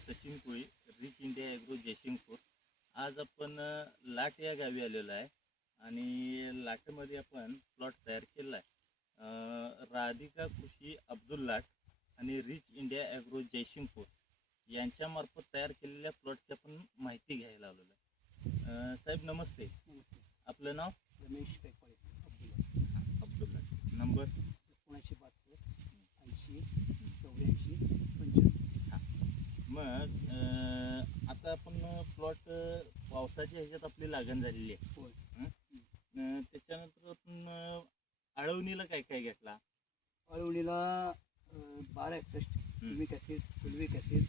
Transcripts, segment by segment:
सचिन कोळी, rich India agro Jaysingpur. आज आपण लाट या गावी आलेलो आहे आणि लाटमध्ये आपण प्लॉट तयार केला आहे. राधिका कृषी अब्दुल लाट आणि रिच इंडिया ॲग्रो जयसिंगपूर यांच्यामार्फत तयार केलेल्या प्लॉटची आपण माहिती घ्यायला आलेलो आहे. साहेब नमस्ते. नमस्ते. आपलं नाव? रमेश गायकवाड अब्दुल्ला. अब्दुल लाट. नंबर? 1972 80 84 25. मग आता आपण प्लॉट पावसाच्या ह्याच्यात आपली लागण झालेली आहे. होय. त्याच्यानंतर आपण आळवणीला काय काय घेतला? अळवणीला 1261 युमिक ॲसिड, फुलविक ॲसिड.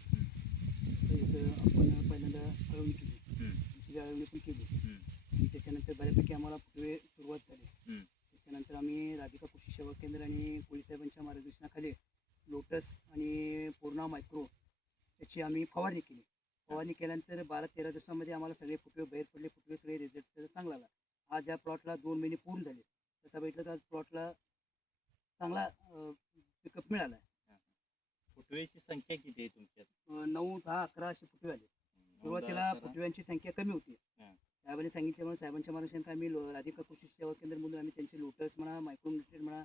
इथं आपण पहिल्यांदा अळवणी केली, दुसरी अळवणी पण केली आणि त्याच्यानंतर बऱ्यापैकी आम्हाला फुटवे सुरुवात झाली. त्याच्यानंतर आम्ही राधिका कृषी सेवा केंद्र आणि कोळी साहेबांच्या मार्गदर्शनाखाली लोटस आणि पूर्णा मायक्रो याची आम्ही फवारणी केली. फवारणी केल्यानंतर 12-13 दिवसामध्ये आम्हाला सगळे फुटवे बाहेर पडले. फुटवे सगळे रिझल्ट त्याचा चांगला आला. आज या प्लॉटला 2 महिने पूर्ण झाले. तसं बघितलं तर आज प्लॉटला चांगला पिकअप मिळाला आहे. फुटव्याची संख्या किती आहे तुमच्यात? 9, 10, 11 असे फुटवे आले. सुरुवातीला फुटव्यांची संख्या कमी होती. साहेबांनी सांगितल्यामुळे साहेबांच्या मार्गदर्शनाखाली आम्ही राधिका कृषी सेवा केंद्रमधून आम्ही त्यांचे लोटस म्हणा, मायक्रोन्युट्रिएंट म्हणा,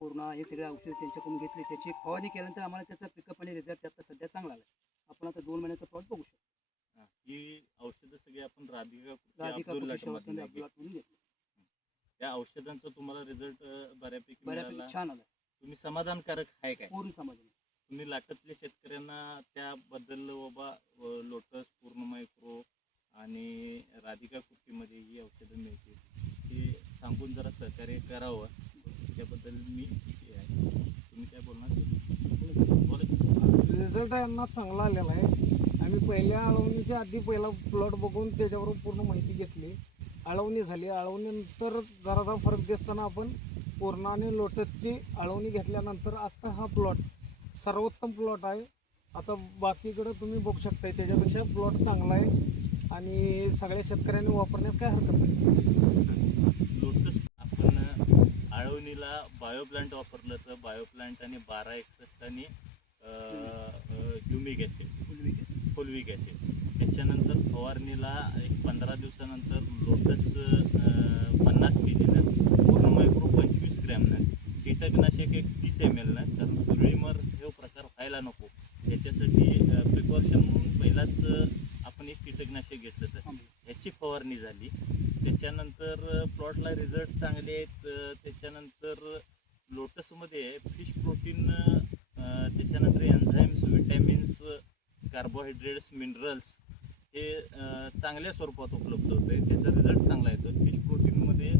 पूर्णा हे सगळे औषध त्यांच्याकडून घेतले. त्याची फवारणी केल्यानंतर आम्हाला त्याचा पिकअप आणि रिझल्ट आता सध्या चांगला आला. आपण आता 2 महिन्याचा प्लॉट बघू शकतो. ही औषधं सगळी आपण राधिका राधिका कृषी सेवा केंद्र अब्दुल्लाकडून घेतली. त्या औषधांचा तुम्हाला रिझल्ट बऱ्यापैकी छान आला. तुम्ही समाधानकारक आहे काय? पूर्ण समाधान. तुम्ही लाटातल्या शेतकऱ्यांना त्याबद्दल बाबा लोटस, पूर्ण मायक्रो आणि राधिका कृषीमध्ये ही औषधं मिळतील ते सांगून जरा सहकार्य करावं, त्याबद्दल मी इथे आहे. तुम्ही काय बोलणार? रिझल्ट यांना चांगला आलेला आहे. आम्ही पहिल्या अळवणीच्या आधी पहिला प्लॉट बघून त्याच्यावर पूर्ण माहिती घेतली. अळवणी झाली. अळवणीनंतर जरासा फरक दिसताना आपण पूर्ण आणि लोटसची अळवणी घेतल्यानंतर आत्ता हा प्लॉट सर्वोत्तम प्लॉट आहे. आता बाकीकडं तुम्ही बघू शकताय त्याच्यापेक्षा प्लॉट चांगला आहे आणि सगळ्या शेतकऱ्यांनी वापरण्यास काय हरकत नाही. लोटस आपण आळवणीला बायोप्लांट वापरलं तर बायोप्लांट आणि 1261 आणि ह्युमिक ॲसिड, फुलविक ॲसिड. त्याच्यानंतर फवारणीला एक 15 दिवसानंतर लोटस 50 मिलीनं, पूर्ण मायक्रो 25 ग्रॅमनं, कीटकनाशक एक 30 ml ना, कारण सुरळीमर हे प्रकार व्हायला नको त्याच्यासाठी प्रिकॉशन म्हणून पहिलाच आपण एक कीटकनाशक घेतलं तर ह्याची फवारणी झाली. त्याच्यानंतर प्लॉटला रिझल्ट चांगले आहेत. त्याच्यानंतर लोटसमध्ये फिश प्रोटीन, त्याच्यानंतर एन्झाईम्स, विटॅमिन्स, कार्बोहायड्रेट्स, मिनरल्स हे चांगल्या स्वरूपात उपलब्ध होतं आहे. त्याचा रिझल्ट चांगला येतो. फिश प्रोटीनमुळे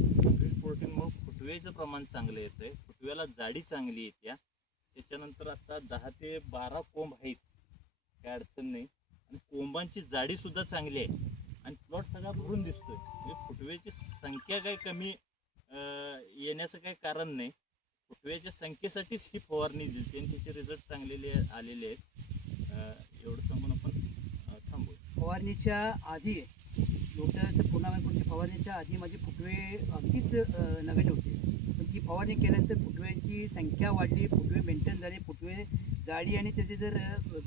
फुटवेचं प्रमाण चांगलं येतं आहे. फुटव्याला जाडी चांगली येते. त्याच्यानंतर आता 10 ते 12 कोंब आहेत, काय अडचण नाही. आणि कोंबांची जाडीसुद्धा चांगली आहे आणि प्लॉट सगळा भरून दिसतोय. म्हणजे फुटव्याची संख्या काही कमी येण्याचं काही कारण नाही. फुटव्याच्या संख्येसाठीच ही फवारणी दिली आणि त्याचे रिझल्ट चांगलेले आलेले आहेत. एवढं सांगून आपण थांबू. फवारणीच्या आधी लोटस पूर्णा मायक्रोची फवारणीच्या आधी माझे फुटवे अगदीच नगण्य होते. पण ती फवारणी केल्यानंतर फुटव्यांची संख्या वाढली, फुटवे मेंटेन झाले, फुटवे जाडी आणि त्याचे जर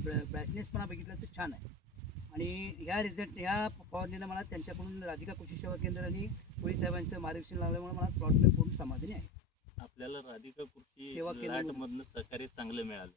ब्राईटनेसपणा बघितला तर छान आहे. आणि ह्या फवारणीला मला त्यांच्याकडून राधिका कृषी सेवा केंद्र आणि कोळी साहेबांचं मार्गदर्शन लावल्यामुळे मला प्लॉटमध्ये पूर्ण समाधानी आहे. आपल्याला राधिका कृषी सेवा केंद्रामधून लाटमधनं सहकार्य चांगलं मिळालं.